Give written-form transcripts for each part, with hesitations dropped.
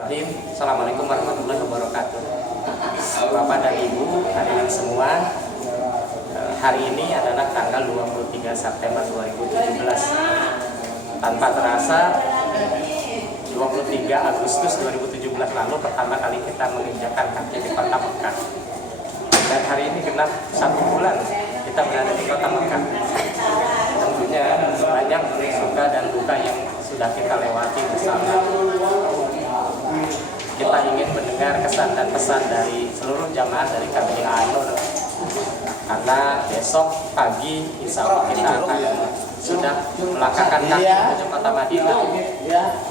Assalamualaikum warahmatullahi wabarakatuh. Bapak dan Ibu, hadirin semua, hari ini adalah tanggal 23 September 2017. Tanpa terasa, 23 Agustus 2017 lalu pertama kali kita menginjakkan kaki di kota Mekah. Dan hari ini genap 1 bulan kita berada di kota Mekah. Tentunya banyak suka dan duka yang sudah kita lewati bersama. Kita ingin mendengar kesan dan pesan dari seluruh jamaah dari KBH An-Nur, karena besok pagi insya Allah kita akan sudah melangkahkan kaki menuju kota Madinah.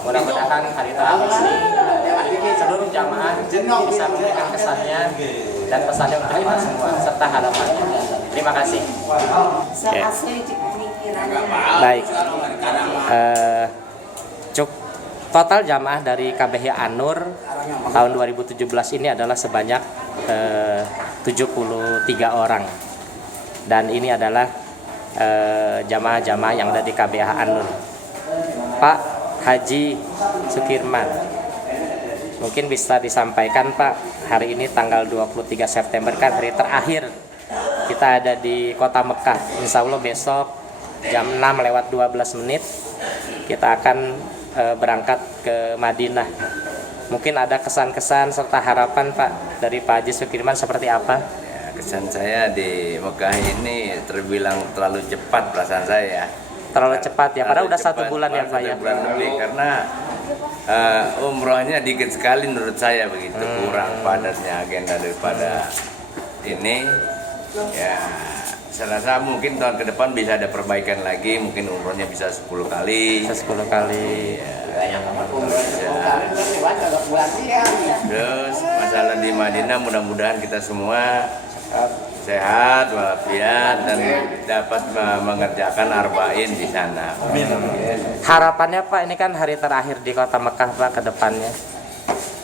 Mudah-mudahan hari terakhir ini seluruh jamaah bisa memberikan kesannya dan pesannya untuk kita semua serta harapannya. Terima kasih. Baik. Total jamaah dari KBH An-Nur tahun 2017 ini adalah sebanyak 73 orang. Dan ini adalah jamaah-jamaah yang ada di KBH An-Nur. Pak Haji Sukirman, mungkin bisa disampaikan Pak, hari ini tanggal 23 September kan hari terakhir kita ada di kota Mekah. Insya Allah besok jam 6:12 kita akan berangkat ke Madinah. Mungkin ada kesan-kesan serta harapan Pak dari Pak Haji Sukirman seperti apa? Ya, kesan saya di Mekah ini terbilang terlalu cepat perasaan saya. Terlalu cepat ya, padahal udah 1 bulan ya Pak ya. 1 bulan lebih, karena umrohnya dikit sekali menurut saya begitu, kurang padatnya agenda daripada ini. Ya, saya rasa mungkin tahun ke depan bisa ada perbaikan lagi, mungkin umrohnya bisa 10 kali. Bisa 10 kali. Ya, terus masalah di Madinah, mudah-mudahan kita semua sehat walafiat dan dapat mengerjakan arba'in di sana. Harapannya Pak, ini kan hari terakhir di kota Mekah Pak, ke depannya.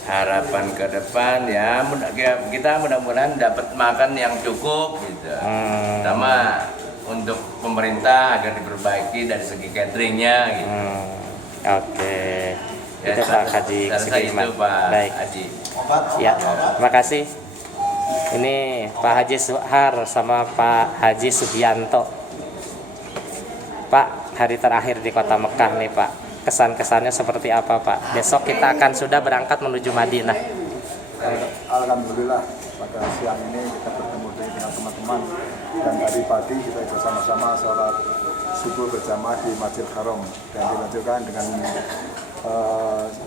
Harapan ke depan ya kita mudah-mudahan dapat makan yang cukup gitu. Pertama untuk pemerintah agar diperbaiki dari segi cateringnya gitu. Oke. Ya, itu Pak Haji Sukirman. Baik. Haji. Ya, terima kasih. Ini Pak Haji Suhar sama Pak Haji Subianto. Pak, hari terakhir di kota Mekah nih Pak. Kesan-kesannya seperti apa Pak? Besok kita akan sudah berangkat menuju Madinah. Alhamdulillah pada siang ini kita bertemu dengan teman-teman, dan tadi pagi kita bersama-sama sholat subuh berjamaah di Masjidil Haram, dan dilanjutkan dengan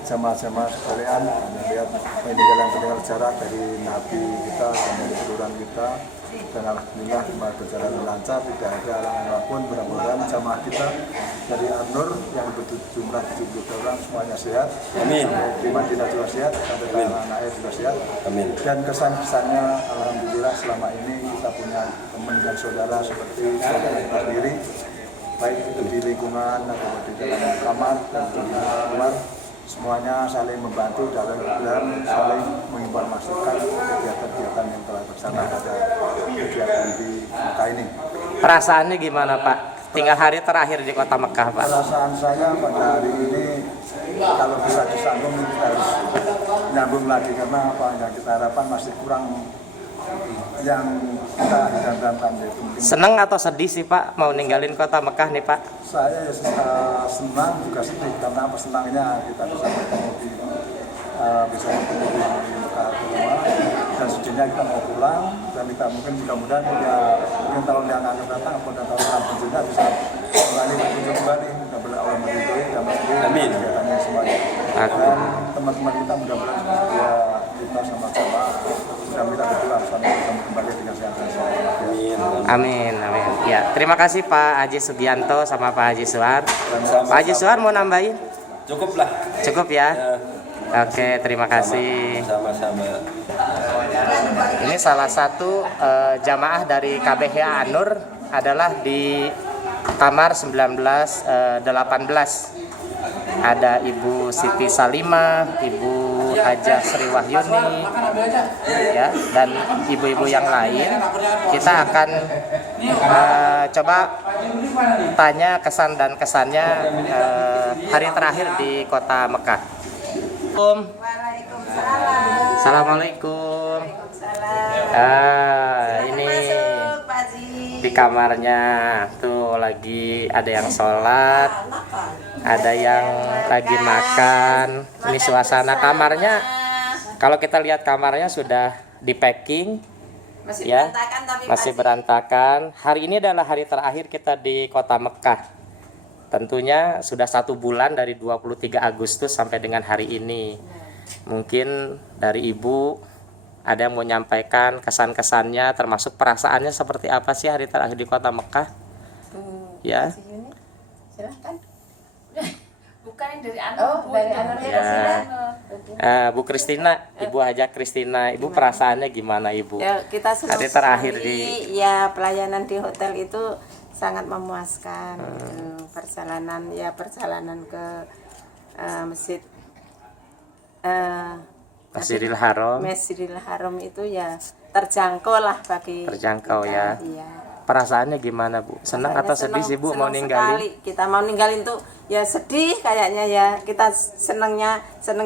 jamaah-jamaah sekalian melihat peninggalan sejarah dari Nabi kita dan dari keturunan kita, dan alhamdulillah berjalan lancar, tidak ada halangan apapun. Mudah-mudahan jamaah kita dari An-Nur yang berjumlah 70 orang semuanya sehat. Amin. Di Madinah juga sehat, sampai anak-anaknya juga sehat. Amin. Dan kesan-kesannya alhamdulillah selama ini kita punya teman dan saudara seperti saudara kita sendiri, baik itu di lingkungan atau di dalam kamar dan di luar, semuanya saling membantu dan saling menginformasikan kegiatan-kegiatan yang telah bersama pada kegiatan di Mekah ini. Perasaannya gimana Pak? Tinggal hari terakhir di kota Mekah Pak. Perasaan saya pada hari ini kalau bisa disambung kita harus nyambung lagi, karena apa yang kita harapkan masih kurang yang kita idam-idamkan, yaitu mungkin. Senang atau sedih sih Pak mau ninggalin kota Mekah nih Pak? Saya ya senang juga sedih, karena apa, senangnya kita bisa bertemu di Mekah kedua, dan sedihnya kita mau pulang, dan kita mungkin mudah-mudahan ya mungkin tahun yang akan datang atau tahun yang berikutnya bisa berkunjung kembali, mudah-mudahan Allah meridhoi dan meridhoi kegiatannya semuanya. Dan teman-teman kita mudah-mudahan juga kita sama jamaah kita berdoa sampai ketemu kembali dengan sehat dan selamat. Amin, amin. Ya, terima kasih Pak Haji Subianto sama Pak Haji Suhar. Pak Haji Suhar mau nambahin? Cukup lah. Cukup ya. Oke, terima kasih. Sama-sama. Ini salah satu jamaah dari KBH An-Nur adalah di kamar 1918. Ada Ibu Siti Salimah, Ibu Hajah Sri Wahyuni, ya, dan ibu-ibu yang lain. Kita akan coba tanya kesan dan kesannya hari terakhir di kota Mekah. Assalamualaikum. Ini Masuk, Pak Haji. di kamarnya tuh lagi ada yang sholat, ada yang lagi makan. Ini suasana kamarnya. Kalau kita lihat kamarnya sudah di packing, Masih ya, berantakan tapi masih Pak Haji. berantakan. Hari ini adalah hari terakhir kita di kota Mekah. Tentunya sudah 1 bulan dari 23 Agustus sampai dengan hari ini. Mungkin dari Ibu ada yang mau menyampaikan kesan-kesannya, termasuk perasaannya seperti apa sih hari terakhir di kota Mekah? Ya. Silahkan. Bukan yang dari anak. Oh, dari anak Ya. Bu Kristina, Ibu Haja Kristina, Ibu perasaannya gimana Ibu? Ya, kita senang Hari terakhir sekali. Ya, pelayanan di hotel itu sangat memuaskan. Gitu. Perjalanan ke masjid Masjidil Haram. Masjidil Haram itu ya terjangkau lah bagi Terjangkau kita. ya. Iya. Perasaannya gimana Bu? Senang atau sedih sih Bu mau Senang ninggalin? sekali. Kita mau ninggalin tuh ya sedih kayaknya ya. Kita seneng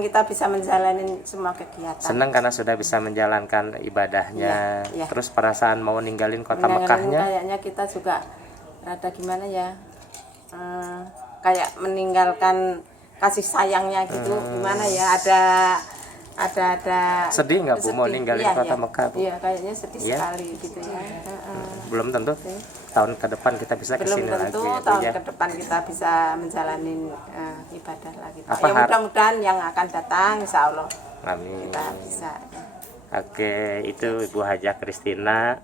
kita bisa menjalani semua kegiatan. Senang karena sudah bisa menjalankan ibadahnya. Iya, iya. Terus perasaan mau ninggalin kota Meninggalin Mekahnya? kayaknya kita juga rada gimana ya, kayak meninggalkan kasih sayangnya gitu. Gimana ya, ada Sedih nggak Bu mau ninggalin Iya, kota iya. Mekah Bu? Iya, kayaknya sedih Iya? sekali gitu ya. Belum tentu tahun ke depan kita bisa Belum kesini lagi tentu ya, Bu, tahun ya. ke depan kita bisa menjalani ibadah lagi. Apa Ya mudah-mudahan yang akan datang insya Allah Amin. kita bisa. Oke, itu Ibu Haja Kristina,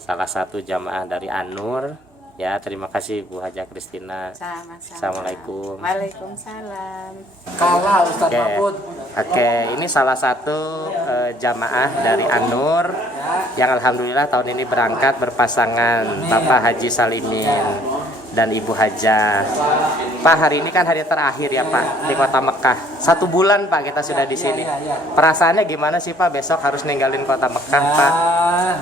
salah satu jamaah dari An-Nur. Ya, terima kasih Bu Haja Kristina. Sama-sama. Assalamualaikum. Waalaikumsalam. Kalah Ustadz Oke, Mahfud. oke, ini salah satu jamaah dari An-Nur yang alhamdulillah tahun ini berangkat berpasangan Bapak Haji Salimin dan Ibu Haja. Pak, hari ini kan hari terakhir ya Pak di kota Mekah. 1 bulan Pak kita sudah di sini. Perasaannya gimana sih Pak besok harus ninggalin kota Mekah Ya, Pak?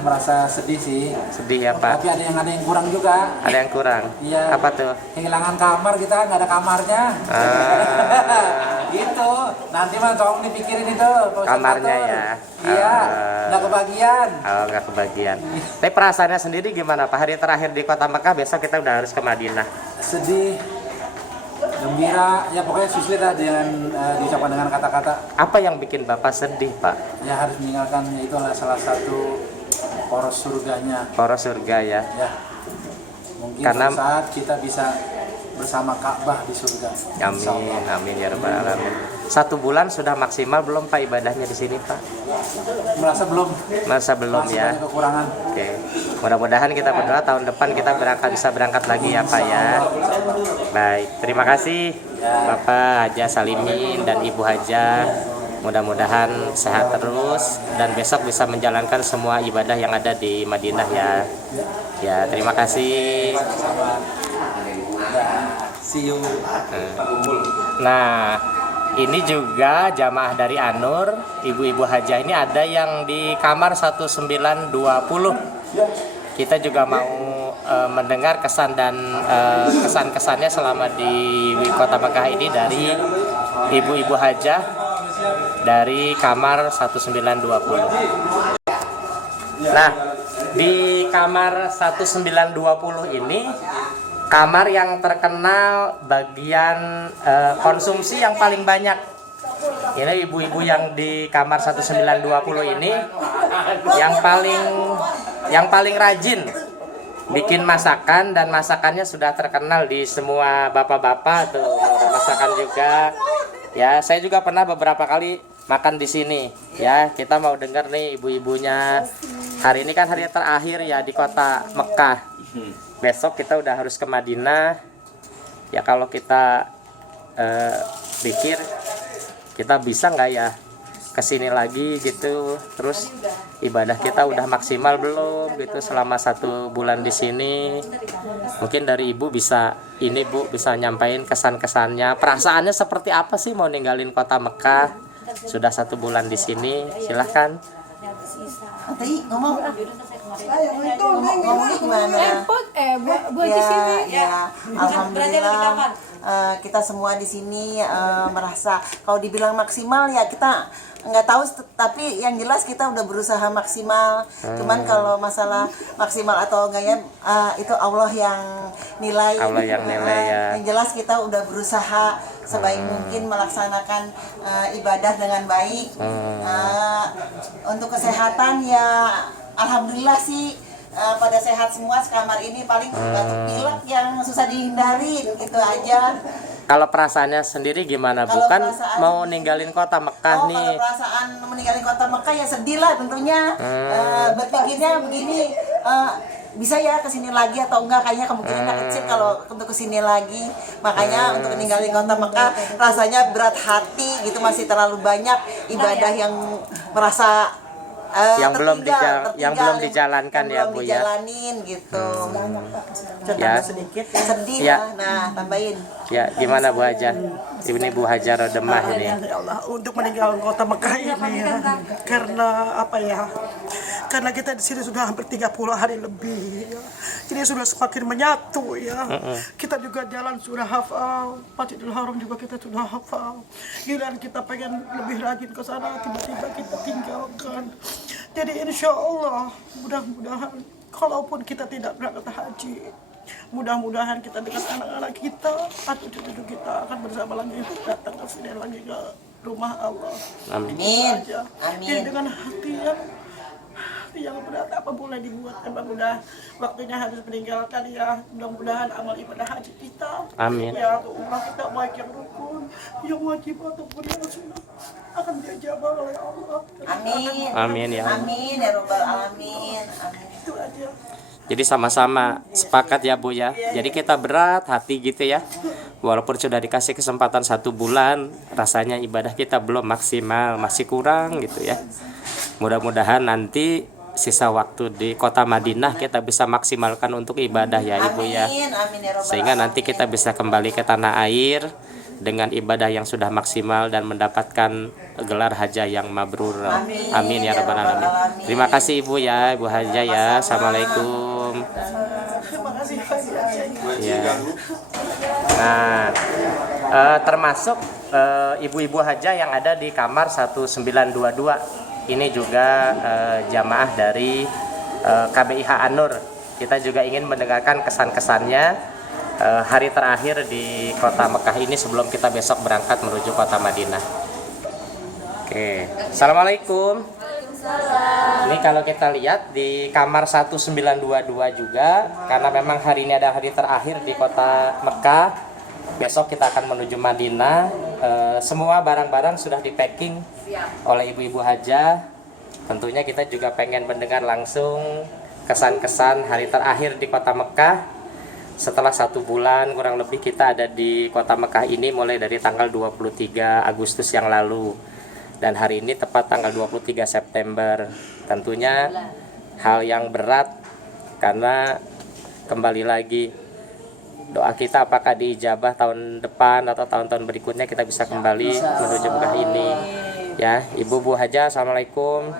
merasa sedih sih. Sedih ya Pak. Tapi ada yang kurang juga. Ada yang kurang. Iya. Apa tuh? Kehilangan kamar, kita nggak ada kamarnya. Gitu. Nanti mah tolong dipikirin itu. Pak Ustadz Kamarnya Matur. ya. Iya. Nggak kebagian. Oh, nggak kebagian. Tapi perasaannya sendiri gimana Pak? Hari terakhir di kota Mekah, besok kita udah harus ke Madinah. Sedih. Gembira. Ya pokoknya susah lah dengan diucapkan dengan kata-kata. Apa yang bikin Bapak sedih Pak? Ya harus meninggalkan, itu adalah salah satu poros surganya. Poros surga ya. Ya. Mungkin Karena- suatu saat kita bisa bersama Ka'bah di surga. Insya Allah. Amin, amin ya rabbal alamin. 1 bulan sudah maksimal belum Pak ibadahnya di sini Pak? Merasa belum? Masa belum Masih ya? banyak kekurangan. Oke. Mudah-mudahan kita berdoa tahun depan kita bisa berangkat lagi ya Pak ya. Baik, terima kasih Bapak Haja Salimin dan Ibu Haja. Mudah-mudahan sehat terus dan besok bisa menjalankan semua ibadah yang ada di Madinah ya. Ya, terima kasih. See you. Nah, ini juga jamaah dari An-Nur, ibu-ibu Hajah ini ada yang di kamar 1920. Kita juga mau mendengar kesan dan kesan-kesannya selama di kota Mekah ini dari ibu-ibu Hajah dari kamar 1920. Nah, di kamar 1920 ini kamar yang terkenal bagian konsumsi yang paling banyak. Ini ibu-ibu yang di kamar 1920 ini yang paling rajin bikin masakan, dan masakannya sudah terkenal di semua bapak-bapak tuh masakan juga. Ya, saya juga pernah beberapa kali makan di sini. Ya, kita mau dengar nih ibu-ibunya. Hari ini kan hari terakhir ya di kota Mekah. Besok kita udah harus ke Madinah. Ya kalau kita pikir kita bisa nggak ya kesini lagi gitu, terus ibadah kita udah maksimal belum gitu selama 1 bulan di sini. Mungkin dari ibu bisa bisa nyampain kesan-kesannya, perasaannya seperti apa sih mau ninggalin kota Mekah sudah 1 bulan di sini. Silahkan. Ngomongnya gimana? Bu Haji sini. Ya, alhamdulillah kita semua di sini merasa kalau dibilang maksimal ya kita nggak tahu, tapi yang jelas kita udah berusaha maksimal. Cuman kalau masalah maksimal atau enggak ya itu Allah yang nilai. Allah yang nilai ya. Yang jelas kita udah berusaha sebaik mungkin melaksanakan ibadah dengan baik. Untuk kesehatan ya alhamdulillah sih pada sehat semua sekamar ini, paling batuk pilek yang susah dihindari gitu aja. Kalau perasaannya sendiri gimana Bu? Kalau Kan perasaan- mau ninggalin kota Mekah nih. Kalau perasaan meninggalin kota Mekah ya sedih lah tentunya. Berpikirnya begini, bisa ya kesini lagi atau enggak, kayaknya kemungkinannya kecil kalau untuk kesini lagi. Makanya untuk meninggalin kota Mekah rasanya berat hati gitu, masih terlalu banyak ibadah yang merasa Yang belum tertinggal, dijalankan ya, yang Bu, belum ya. dijalanin gitu. Ya. Sedikit sedih Ya. lah. Nah, tambahin. Ya, gimana Bu Haja? Ini Bu Haja Rodemah ini. Ya Allah, untuk meninggalkan kota Mekah ini ya. Karena apa ya? Karena kita di sini sudah hampir 30 hari lebih ya. Jadi sudah semakin menyatu ya. Kita juga jalan sudah hafal, Masjidil Haram juga kita sudah hafal. Giliran kita pengen lebih rajin ke sana, tiba-tiba kita tinggalkan. Jadi insya Allah mudah-mudahan kalaupun kita tidak berangkat haji, mudah-mudahan kita dengan anak-anak kita atau cucu kita akan bersama lagi datang ke sini lagi ke rumah Allah. Amin. Amin. Jadi dengan hati yang berat apa boleh dibuat, emang udah waktunya harus meninggalkan ya. Mudah-mudahan amal ibadah haji kita, Amin. ya atau umrah kita, baik yang rukun, yang wajib ataupun yang sunnah akan diijabah oleh Allah. Amin. Amin ya. Amin ya robbal alamin. Amin. Itu aja. Jadi sama-sama sepakat ya Bu ya. Jadi kita berat hati gitu ya. Walaupun sudah dikasih kesempatan 1 bulan, rasanya ibadah kita belum maksimal, masih kurang gitu ya. Mudah-mudahan nanti sisa waktu di kota Madinah kita bisa maksimalkan untuk ibadah ya Ibu ya. Amin. Amin ya robbal Sehingga nanti kita bisa kembali ke tanah air dengan ibadah yang sudah maksimal dan mendapatkan gelar haja yang mabrur. Amin ya rabbal alamin. Terima kasih Ibu ya, Ibu Haja ya. Assalamualaikum. Terima kasih banyak. Ya. Nah, termasuk ibu-ibu haja yang ada di kamar 1922. Ini juga jamaah dari KBIH An-Nur. Kita juga ingin mendengarkan kesan-kesannya hari terakhir di kota Mekah ini sebelum kita besok berangkat menuju kota Madinah. Oke, Assalamualaikum. Ini kalau kita lihat di kamar 1922 juga, karena memang hari ini ada hari terakhir di kota Mekah. Besok kita akan menuju Madinah. Semua barang-barang sudah di-packing oleh ibu-ibu haja. Tentunya kita juga pengen mendengar langsung kesan-kesan hari terakhir di kota Mekah. Setelah 1 bulan kurang lebih kita ada di kota Mekah ini mulai dari tanggal 23 Agustus yang lalu. Dan hari ini tepat tanggal 23 September. Tentunya hal yang berat karena kembali lagi doa kita apakah diijabah tahun depan atau tahun-tahun berikutnya kita bisa kembali menuju Mekah ini. Ya, Ibu Bu Haja, Assalamualaikum.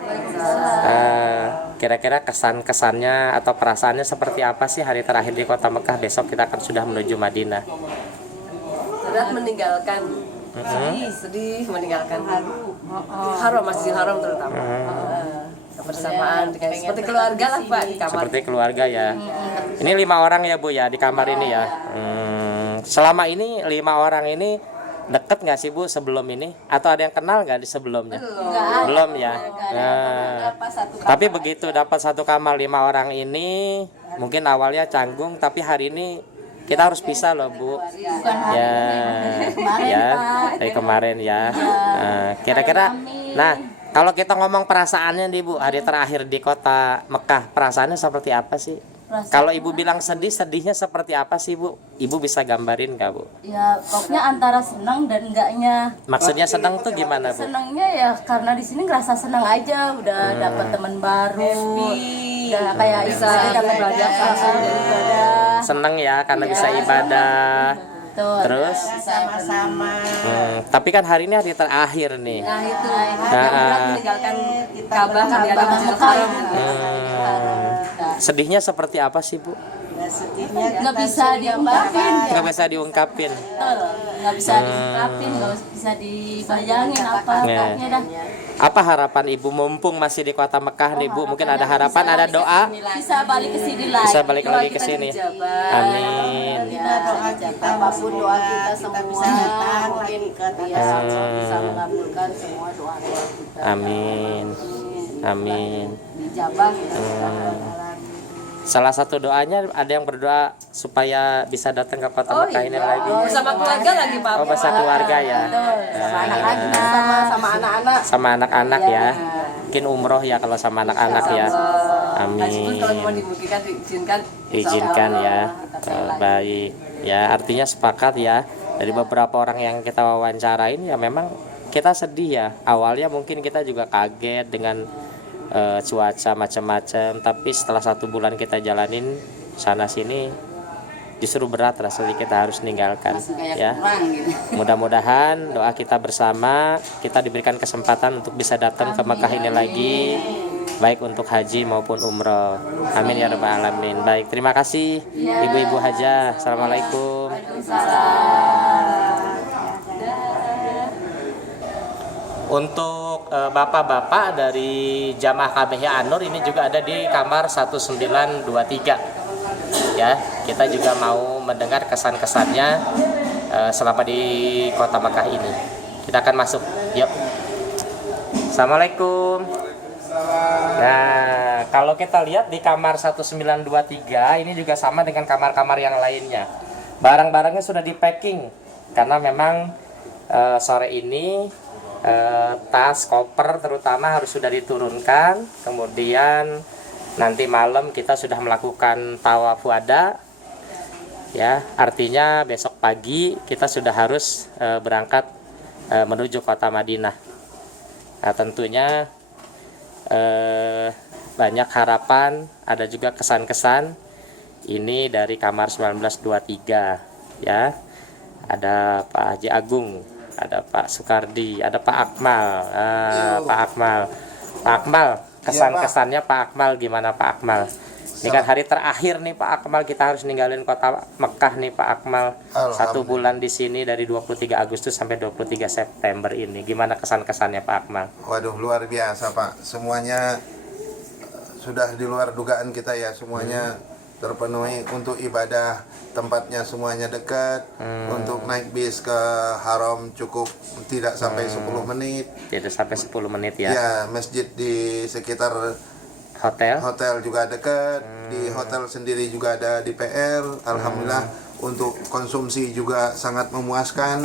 Kira-kira kesan-kesannya atau perasaannya seperti apa sih hari terakhir di kota Mekah? Besok kita akan sudah menuju Madinah. Berat meninggalkan. Sedih meninggalkan haram, Masjidil Haram terutama. Kebersamaan dengan seperti keluarga lah Pak di kamar. Seperti keluarga ya. Ini 5 orang ya Bu ya di kamar ini ya. Selama ini 5 orang ini deket nggak sih Bu sebelum ini? Atau ada yang kenal nggak di sebelumnya? Belum ya. Nah, tapi begitu dapat 1 kamar 5 orang ini, mungkin awalnya canggung, tapi hari ini kita harus pisah loh Bu. Ya, ya dari kemarin ya. Kira-kira, nah kalau kita ngomong perasaannya nih Bu, hari terakhir di kota Mekah, perasaannya seperti apa sih? Kalau Ibu bilang sedih, sedihnya seperti apa sih Bu? Ibu bisa gambarin nggak Bu? Ya pokoknya antara senang dan enggaknya. Maksudnya senang tuh gimana Bu? Senangnya ya karena di sini ngerasa senang aja, udah dapat teman baru, udah kayak bisa dapat belajar Seneng ya karena bisa ibadah. Terus Sama-sama. Tapi kan hari ini hari terakhir nih. Nah itu berat meninggalkan Ka'bah, meninggalkan Masjidil Haram. Sedihnya seperti apa sih Bu? nggak bisa diungkapin. Nggak bisa diungkapin. Betul, nggak bisa diungkapin, nggak bisa dibayangin apa Nah. dah. Apa harapan Ibu mumpung masih di kota Mekah nih Bu? Mungkin ada harapan, ada doa? Bisa balik ke sini lagi. Bisa balik lagi ke sini. Amin. Kita doa kita apapun doa kita semua bisa datang mungkin Ya, Allah bisa mengabulkan semua doa-doa kita. Amin. Amin. Dijabah. Salah satu doanya ada yang berdoa supaya bisa datang ke kota Mekah ini lagi. Bersama keluarga lagi Pak. Oh, bersama keluarga ya. Sama anak-anak. sama anak-anak. Sama anak-anak ya. Mungkin umroh ya kalau sama anak-anak ya. Haji pun kalau mau Amin. dimungkinkan diizinkan. Izinkan ya. Baik. Ya, artinya sepakat ya. Dari beberapa orang yang kita wawancarain ya memang kita sedih ya. Awalnya mungkin kita juga kaget dengan cuaca macam-macam, tapi setelah 1 bulan kita jalanin sana sini justru berat rasanya kita harus meninggalkan ya. Mudah-mudahan doa kita bersama kita diberikan kesempatan untuk bisa datang ke Mekah ini lagi, baik untuk haji maupun umroh. Amin ya rabbal alamin. Baik, terima kasih ibu-ibu hajah. Assalamualaikum. Untuk bapak-bapak dari jamaah KBH An-Nur ini juga ada di kamar 1923 ya. Kita juga mau mendengar kesan-kesannya selama di kota Mekah ini. Kita akan masuk, yuk. Assalamualaikum. Nah, kalau kita lihat di kamar 1923 ini juga sama dengan kamar-kamar yang lainnya. Barang-barangnya sudah di packing karena memang sore ini tas, koper terutama harus sudah diturunkan. Kemudian nanti malam kita sudah melakukan tawaf wada ya, artinya besok pagi kita sudah harus berangkat menuju kota Madinah. Nah, tentunya banyak harapan, ada juga kesan-kesan ini dari kamar 1923 ya. Ada Pak Haji Agung, ada Pak Sukardi, ada Pak Akmal. Pak Akmal, kesan-kesannya Pak Akmal gimana Pak Akmal? Ini kan hari terakhir nih Pak Akmal, kita harus ninggalin kota Mekah nih Pak Akmal. 1 bulan di sini dari 23 Agustus sampai 23 September ini. Gimana kesan-kesannya Pak Akmal? Waduh, luar biasa Pak. Semuanya sudah di luar dugaan kita ya, semuanya terpenuhi. Untuk ibadah tempatnya semuanya dekat, untuk naik bis ke haram cukup tidak sampai 10 menit. Tidak sampai 10 menit ya. Ya, masjid di sekitar Hotel juga dekat, di hotel sendiri juga ada DPR. Alhamdulillah untuk konsumsi juga sangat memuaskan.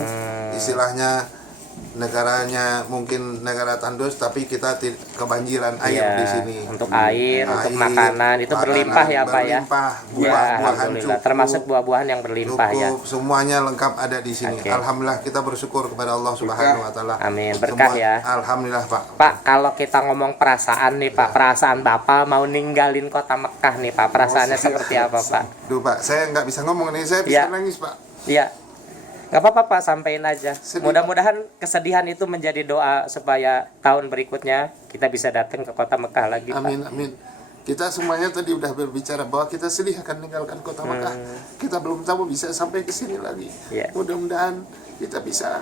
Istilahnya negaranya mungkin negara tandus tapi kita kebanjiran air di sini. Untuk air, untuk makanan itu berlimpah ya Pak ya. Buah-buahan cukup. Termasuk buah-buahan yang berlimpah ya. Semuanya lengkap ada di sini. Alhamdulillah kita bersyukur kepada Allah Subhanahu wa taala. Amin, berkah ya. Alhamdulillah Pak. Pak, kalau kita ngomong perasaan nih Pak, perasaan Bapak mau ninggalin kota Mekah nih Pak, perasaannya seperti apa Pak? Duh Pak, saya nggak bisa ngomong nih, saya bisa nangis Pak. Iya. Gak apa-apa Pak, sampein aja. Mudah-mudahan kesedihan itu menjadi doa supaya tahun berikutnya kita bisa datang ke kota Mekah lagi Pak. Amin, amin. Kita semuanya tadi udah berbicara bahwa kita sedih akan meninggalkan kota Mekah. Kita belum tahu bisa sampai ke sini lagi. Mudah-mudahan kita bisa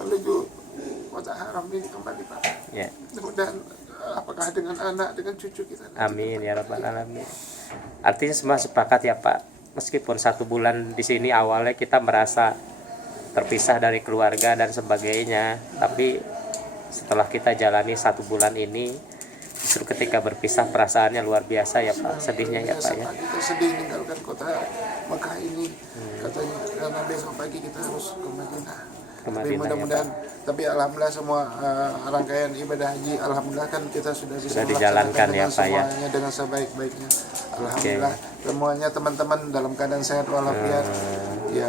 menuju kota haram ini kembali Pak. Mudah-mudahan apakah dengan anak, dengan cucu kita. Amin ya rabbal alamin. Artinya semua sepakat ya Pak. Meskipun 1 bulan di sini awalnya kita merasa terpisah dari keluarga dan sebagainya, tapi setelah kita jalani 1 bulan ini, justru ketika berpisah perasaannya luar biasa ya Pak, sedihnya ya Pak ya. Kita sedih meninggalkan kota Mekah ini, katanya karena besok pagi kita harus ke Madinah. Tapi mudah-mudahan, tapi alhamdulillah semua rangkaian ibadah haji, alhamdulillah kan kita sudah bisa dijalankan ya Pak ya. Semuanya dengan sebaik-baiknya. Alhamdulillah semuanya teman-teman dalam keadaan sehat walafiat. Ya.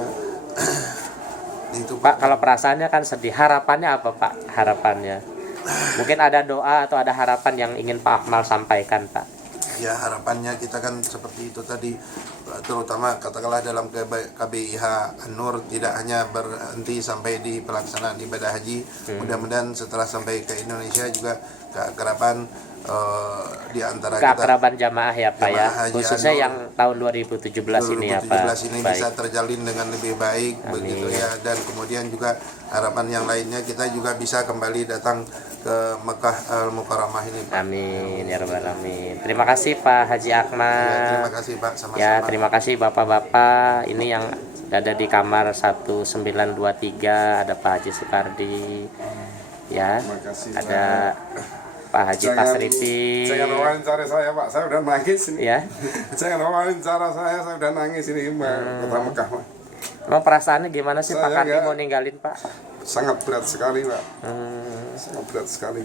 Itu Pak, kalau perasaannya kan sedih, harapannya apa Pak? Harapannya mungkin ada doa atau ada harapan yang ingin Pak Akmal sampaikan Pak? Ya, harapannya kita kan seperti itu tadi, terutama katakanlah dalam KBIH An-Nur tidak hanya berhenti sampai di pelaksanaan ibadah haji. Mudah-mudahan setelah sampai ke Indonesia juga keakraban di antara kita keakraban jamaah ya Pak ya, Jamaah Haji khususnya Anur yang tahun 2017 ini ya Pak. 2017 ini bisa terjalin dengan lebih baik begitu ya, dan kemudian juga harapan yang lainnya kita juga bisa kembali datang ke Mekah Al-Mukarramah ini Pak. Amin ya rabbal alamin. Terima kasih Pak Haji Akmal. Ya, terima kasih Pak, sama-sama. Ya, terima kasih Bapak-bapak. Ini yang ada di kamar 1923 ada Pak Haji Sukardi. Ya. Ada Pak Haji Pasripin. Jangan wawancara saya Pak, saya udah nangis ini. Ya. Jangan wawancara saya udah nangis ini Mbak, Kota Mekah Pak. Emang perasaannya gimana sih Saya Pak Kardi mau ninggalin Pak? Sangat berat sekali Pak. Sangat berat sekali.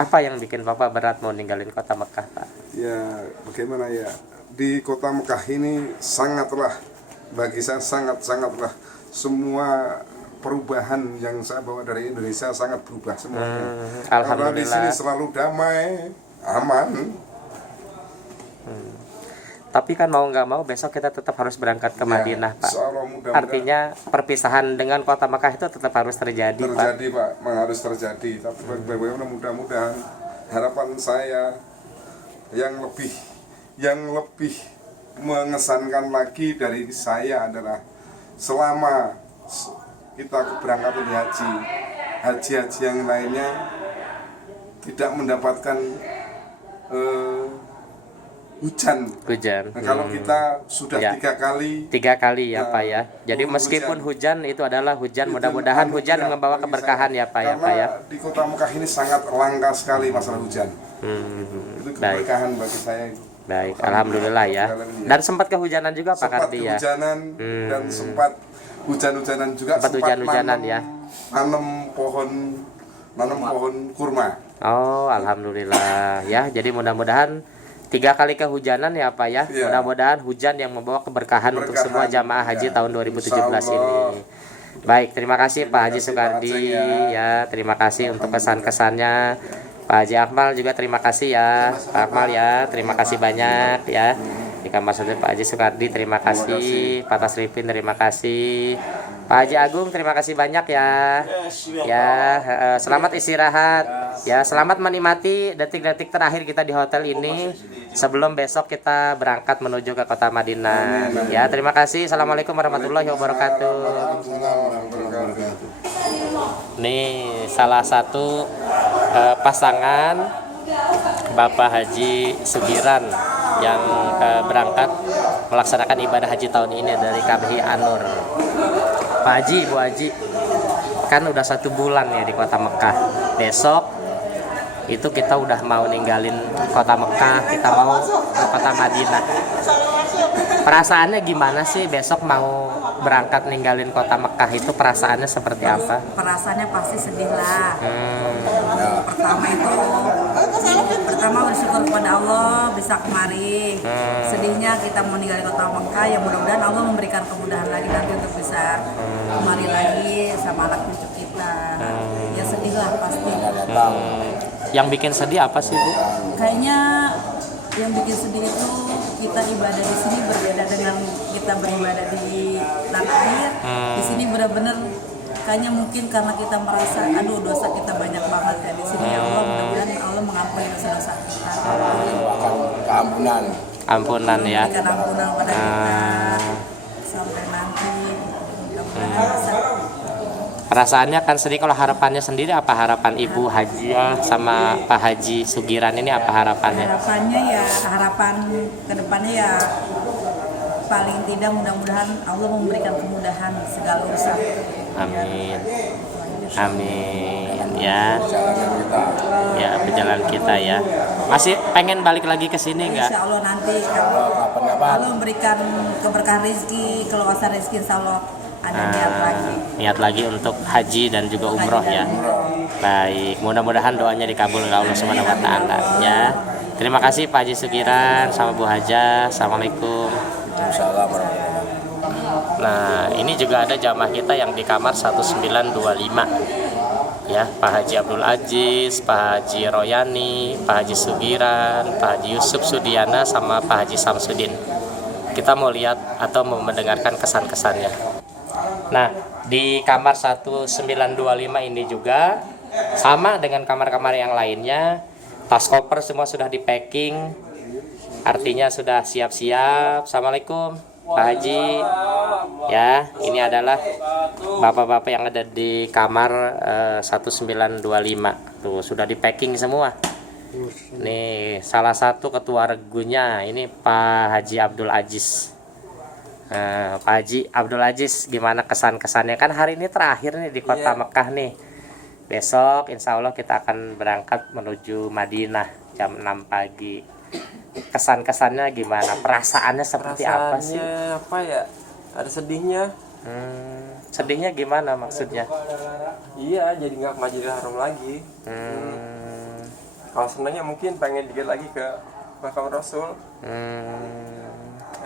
Apa yang bikin Bapak berat mau ninggalin Kota Mekah Pak? Ya bagaimana ya, di Kota Mekah ini sangatlah, bagi saya sangatlah semua perubahan yang saya bawa dari Indonesia sangat berubah semuanya. Karena di sini selalu damai, aman. Tapi kan mau nggak mau besok kita tetap harus berangkat ke Madinah Pak. Artinya perpisahan dengan Kota Mekah itu tetap harus terjadi Pak. Terjadi Pak, memang harus terjadi. Tapi bagaimana mudah-mudahan harapan saya yang lebih mengesankan lagi dari saya adalah selama kita keberangkatan di haji yang lainnya tidak mendapatkan hujan. Nah, kalau kita sudah ya. tiga kali ya Pak ya. Jadi meskipun hujan itu adalah hujan, mudah-mudahan hujan membawa keberkahan ya Pak ya Pak ya. Di Kota Mekah ini sangat langka sekali masalah hujan. Itu keberkahan bagi saya itu. Baik, alhamdulillah ya. Dan sempat kehujanan juga Pak Kardi ya. Kehujanan dan sempat hujan-hujanan juga, sempat hujan-hujanan ya. Nanam pohon kurma. Oh, alhamdulillah ya. Jadi mudah-mudahan 3 kali kehujanan ya Pak ya. Mudah-mudahan hujan yang membawa keberkahan untuk semua jamaah haji tahun 2017 ini. Baik, terima kasih Pak Haji Sukardi ya. Terima kasih untuk kesan-kesannya. Pak Haji Akmal juga terima kasih ya. Pak Akmal ya, terima kasih banyak ya. Di kamar satu Pak Haji Sukardi terima kasih. Pak Tasripin terima kasih. Pak Haji Agung terima kasih banyak ya. Ya, selamat istirahat. Ya, selamat menikmati detik-detik terakhir kita di hotel ini sebelum besok kita berangkat menuju ke Kota Madinah. Ya, terima kasih. Assalamualaikum warahmatullahi wabarakatuh. Nih salah satu pasangan Bapak Haji Sugiran yang berangkat melaksanakan ibadah haji tahun ini dari KBRI Anur. Pak Haji, Bu Haji, kan udah 1 bulan ya di Kota Mekah. Besok itu kita udah mau ninggalin Kota Mekah, kita mau ke Kota Madinah. Perasaannya gimana sih besok mau berangkat ninggalin Kota Mekah itu, perasaannya seperti apa? Perasaannya pasti sedih lah. Pertama bersyukur kepada Allah bisa kemari. Sedihnya kita mau ninggalin Kota Mekah, ya mudah-mudahan Allah memberikan kemudahan lagi nanti untuk bisa kemari lagi sama anak cucu kita. Ya sedih lah pasti. Yang bikin sedih apa sih Bu? Kayaknya yang bikin sedih itu kita ibadah di sini berbeda dengan kita beribadah di tanah air. Di sini benar-benar kayaknya mungkin karena kita merasa aduh dosa kita banyak banget ya di sini. Ya Allah, mudah-mudahan Allah mengampuni dosa-dosa kita. Ampunan ya. Memberikan ampunan pada kita sampai nanti. Mudah-mudahan bisa. Perasaannya kan sedih. Kalau harapannya sendiri apa harapan Ibu Haji sama Pak Haji Sugiran ini apa harapannya? Harapannya ya harapan kedepannya ya paling tidak mudah-mudahan Allah memberikan kemudahan segala urusan. Amin. Amin ya. Ya perjalanan kita ya. Masih pengen balik lagi ke sini nggak? Insya Allah nanti kalau Allah memberikan keberkahan rezeki, keluasan rezeki, insya Allah ada niat lagi untuk haji dan juga umroh ya. Baik, mudah-mudahan doanya dikabul oleh Allah Subhanahu wa taala ya. Terima kasih Pak Haji Sugiran sama Bu Haja. Assalamualaikum. Nah, ini juga ada jamaah kita yang di kamar 1925. Ya, Pak Haji Abdul Aziz, Pak Haji Royani, Pak Haji Sugiran, Pak Haji Yusuf Sudiana sama Pak Haji Samsudin. Kita mau lihat atau mau mendengarkan kesan-kesannya. Nah, di kamar 1925 ini juga sama dengan kamar-kamar yang lainnya. Tas koper semua sudah di packing, artinya sudah siap-siap. Assalamualaikum Pak Haji. Ya, ini adalah bapak-bapak yang ada di kamar 1925. Tuh sudah di packing semua. Nih salah satu ketua regunya ini Pak Haji Abdul Aziz. Pak Haji Abdul Aziz, gimana kesan-kesannya? Kan hari ini terakhir nih di kota Mekah nih. Besok insya Allah kita akan berangkat menuju Madinah jam 6 pagi. Kesan-kesannya gimana? Perasaannya seperti apa sih? Apa ya? Ada sedihnya. Sedihnya gimana maksudnya? Iya, jadi nggak ke Masjidil Haram lagi. Kalau senangnya mungkin pengen dikit lagi ke makam Rasul.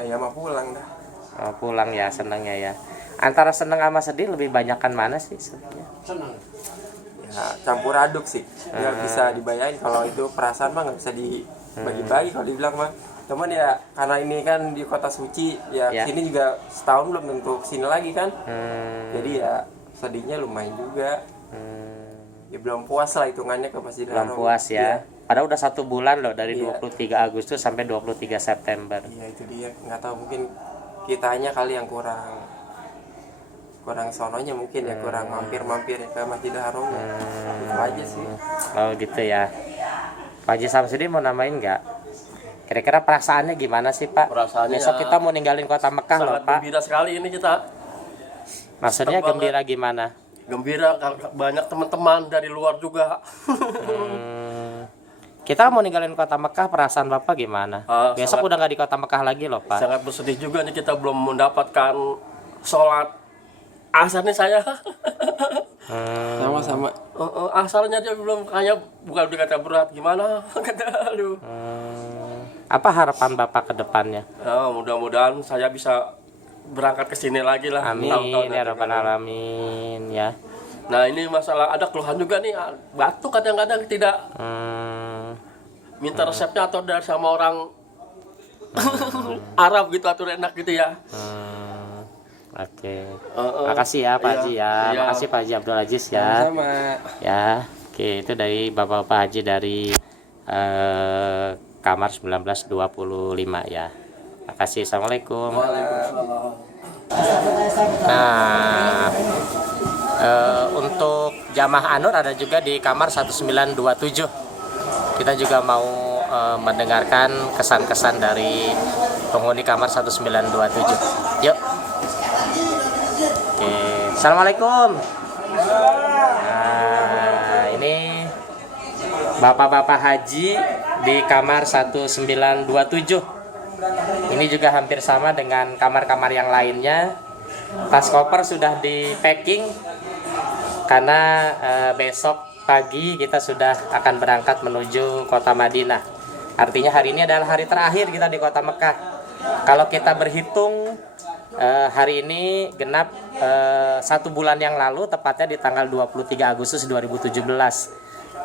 Ya mau pulang dah. Oh, pulang ya, senangnya ya. Antara senang sama sedih lebih banyakkan mana sih sebenarnya? Senang. Ya campur aduk sih. Nggak bisa dibayangin kalau itu perasaan mah nggak bisa dibagi-bagi kalau dibilang mah. Cuman ya karena ini kan di kota suci ya, sini juga setahun belum tentu kesini lagi kan. Jadi ya sedihnya lumayan juga. Ya belum puas lah hitungannya ke Masjidil Haram. Belum puas ya. Padahal udah 1 bulan loh dari 23 Agustus sampai 23 September. Iya itu dia, nggak tahu mungkin kitanya kali yang kurang sononya mungkin ya, kurang mampir ke Masjidil Haram. Itu aja sih. Oh gitu ya. Pak Haji Samsudin mau namain nggak? Kira-kira perasaannya gimana sih Pak? Perasaannya besok kita mau ninggalin kota Mekah loh Pak. Gembira sekali ini kita. Maksudnya gembira gimana? Gembira banyak teman-teman dari luar juga. Kita mau ninggalin kota Mekah, perasaan Bapak gimana? Besok udah nggak di kota Mekah lagi loh Pak. Sangat bersedih juga nih, kita belum mendapatkan sholat asar nih saya. Sama-sama. Asarnya dia belum, kayaknya bukan dikata berat gimana. Kata aduh. Apa harapan Bapak ke depannya? Mudah-mudahan saya bisa berangkat ke sini lagi lah. Amin ya rabbal alamin ya. Nah ini masalah ada keluhan juga nih, batuk kadang-kadang tidak minta resepnya atau dari sama orang Arab gitu atau enak gitu ya. Oke. Makasih ya Pak Haji ya. Makasih Pak Haji Abdul Aziz ya. Sama-sama. Ya. Oke, itu dari Bapak-bapak Haji dari kamar 1925 ya. Makasih. Assalamualaikum. Nah, untuk jamaah Anur ada juga di kamar 1927. Kita juga mau mendengarkan kesan-kesan dari penghuni kamar 1927. Yuk. Oke. Assalamualaikum. Nah, ini bapak-bapak haji di kamar 1927. Ini juga hampir sama dengan kamar-kamar yang lainnya. Tas koper sudah di packing karena besok pagi kita sudah akan berangkat menuju kota Madinah. Artinya hari ini adalah hari terakhir kita di kota Mekah. Kalau kita berhitung hari ini genap 1 bulan yang lalu, tepatnya di tanggal 23 Agustus 2017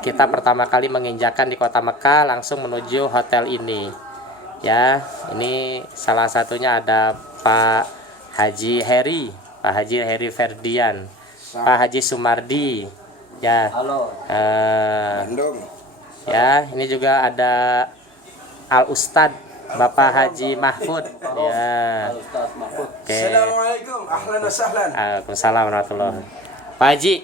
kita pertama kali menginjakan di kota Mekah, langsung menuju hotel ini. Ya, ini salah satunya ada Pak Haji Heri, Pak Haji Heri Ferdian, Pak Haji Sumardi, ya. Halo. Ya, ini juga ada Al Ustad Bapak Haji Mahfud, ya. Oke. Assalamualaikum, ahlan wa sahlan. Waalaikumsalam warahmatullahi. Pak Haji,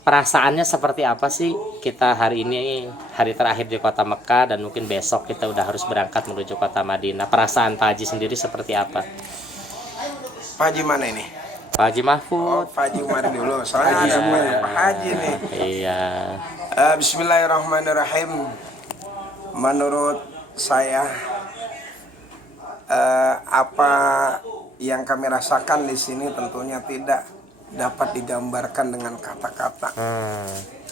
perasaannya seperti apa sih kita hari ini hari terakhir di kota Mekah dan mungkin besok kita udah harus berangkat menuju kota Madinah. Perasaan Pak Haji sendiri seperti apa? Pak Haji mana ini? Pak Haji Mahfud. Pak Haji Umar dulu. Soalnya ada Pak Haji nih. Iya. Bismillahirrahmanirrahim. Menurut saya apa yang kami rasakan di sini tentunya tidak dapat digambarkan dengan kata-kata.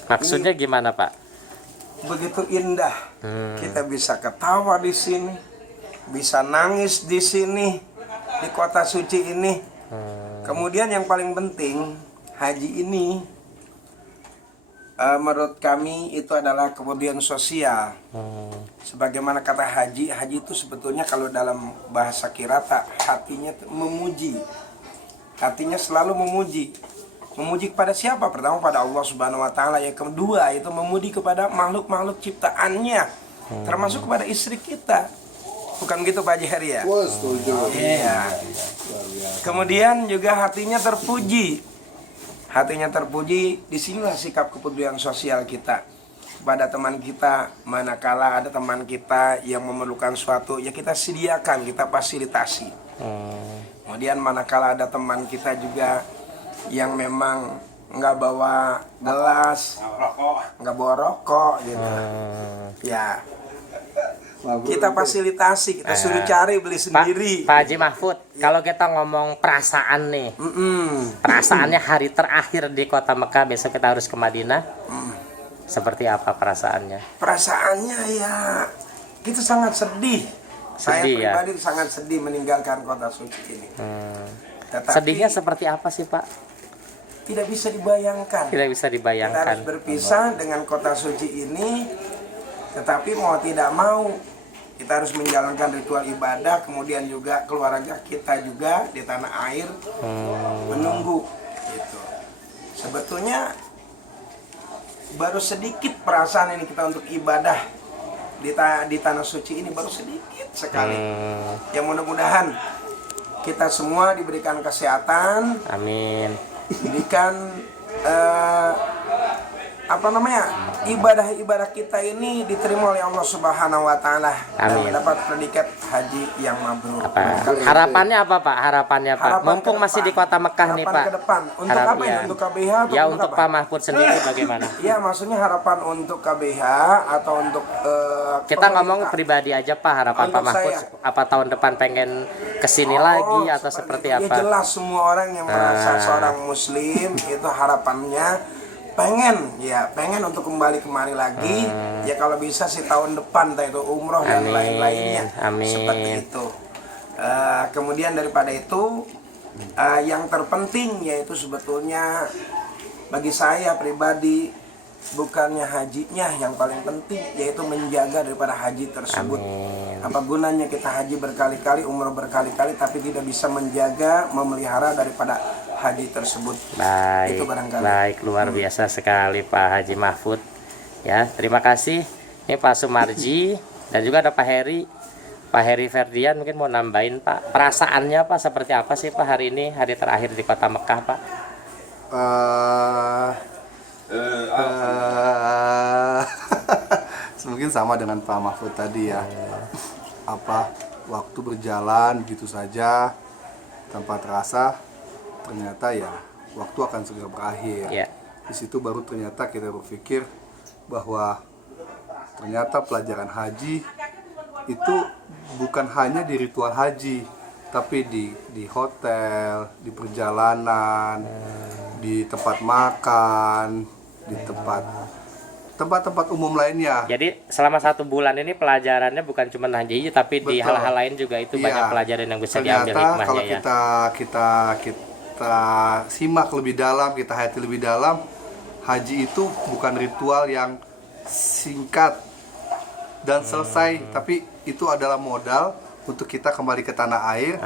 Maksudnya gimana Pak? Begitu indah. Kita bisa ketawa di sini, bisa nangis di sini, di kota suci ini. Kemudian yang paling penting, haji ini menurut kami itu adalah kemudian sosial. Sebagaimana kata haji, haji itu sebetulnya kalau dalam bahasa kirata hatinya memuji. Hatinya selalu memuji. Memuji kepada siapa? Pertama pada Allah Subhanahu wa taala, yang kedua itu memuji kepada makhluk-makhluk ciptaannya, termasuk kepada istri kita. Bukan gitu Pak Haji Heri ya? Setuju. Iya. Kemudian juga hatinya terpuji. Hatinya terpuji, disinilah sikap kepedulian sosial kita pada teman kita. Manakala ada teman kita yang memerlukan suatu, ya kita sediakan, kita fasilitasi. Kemudian manakala ada teman kita juga yang memang nggak bawa gelas, nggak bawa rokok gitu, ya kita fasilitasi, kita suruh cari beli sendiri. Pak Haji Mahfud, kalau kita ngomong perasaan nih, perasaannya hari terakhir di kota Mekah, besok kita harus ke Madinah, seperti apa perasaannya? Perasaannya ya kita sangat sedih. Saya pribadi sangat sedih meninggalkan kota suci ini. Tetapi, sedihnya seperti apa sih Pak? Tidak bisa dibayangkan. Tidak bisa dibayangkan. Kita harus berpisah dengan kota suci ini, tetapi mau tidak mau kita harus menjalankan ritual ibadah. Kemudian juga keluarga kita juga di tanah air menunggu. Gitu. Sebetulnya baru sedikit perasaan ini kita untuk ibadah di tanah suci ini, baru sedikit sekali. Yang mudah-mudahan kita semua diberikan kesehatan. Amin. Diberikan ibadah kita ini diterima oleh Allah Subhanahu wa taala dan mendapat predikat haji yang mabrur. Harapannya apa Pak? Harapannya Pak. Mumpung masih di kota Mekah nih Pak. Ke depan. Untuk apa ya? Untuk KBH atau ya untuk Pak Mahfud sendiri bagaimana? Ya, maksudnya harapan untuk KBH atau untuk kita ngomong pribadi aja Pak, harapan Pak Mahfud apa tahun depan pengen kesini lagi atau seperti apa? Ya jelas semua orang yang merasa seorang muslim itu harapannya pengen untuk kembali kemari lagi. Ya kalau bisa sih tahun depan itu umroh dan lain-lainnya. Seperti itu. Kemudian daripada itu yang terpenting yaitu sebetulnya bagi saya pribadi bukannya hajinya yang paling penting, yaitu menjaga daripada haji tersebut. Apa gunanya kita haji berkali-kali, umroh berkali-kali, tapi tidak bisa menjaga, memelihara daripada haji tersebut. Baik, itu barangkali. Baik, luar biasa sekali Pak Haji Mahfud. Ya, terima kasih. Ini Pak Sumarji dan juga ada Pak Heri. Pak Heri Ferdian mungkin mau nambahin Pak. Perasaannya Pak seperti apa sih Pak hari ini, hari terakhir di kota Mekah Pak? Mungkin sama dengan Pak Mahfud tadi ya. Waktu berjalan gitu saja tanpa terasa, ternyata ya waktu akan segera berakhir. Di situ baru ternyata kita berpikir bahwa ternyata pelajaran haji itu bukan hanya di ritual haji, tapi di hotel, di perjalanan, di tempat makan, di tempat-tempat umum lainnya. Jadi selama 1 bulan ini pelajarannya bukan cuma haji, tapi di hal-hal lain juga itu banyak pelajaran yang bisa diambil hikmahnya. Kalau kita simak lebih dalam, kita hayati lebih dalam, haji itu bukan ritual yang singkat dan selesai, tapi itu adalah modal untuk kita kembali ke tanah air.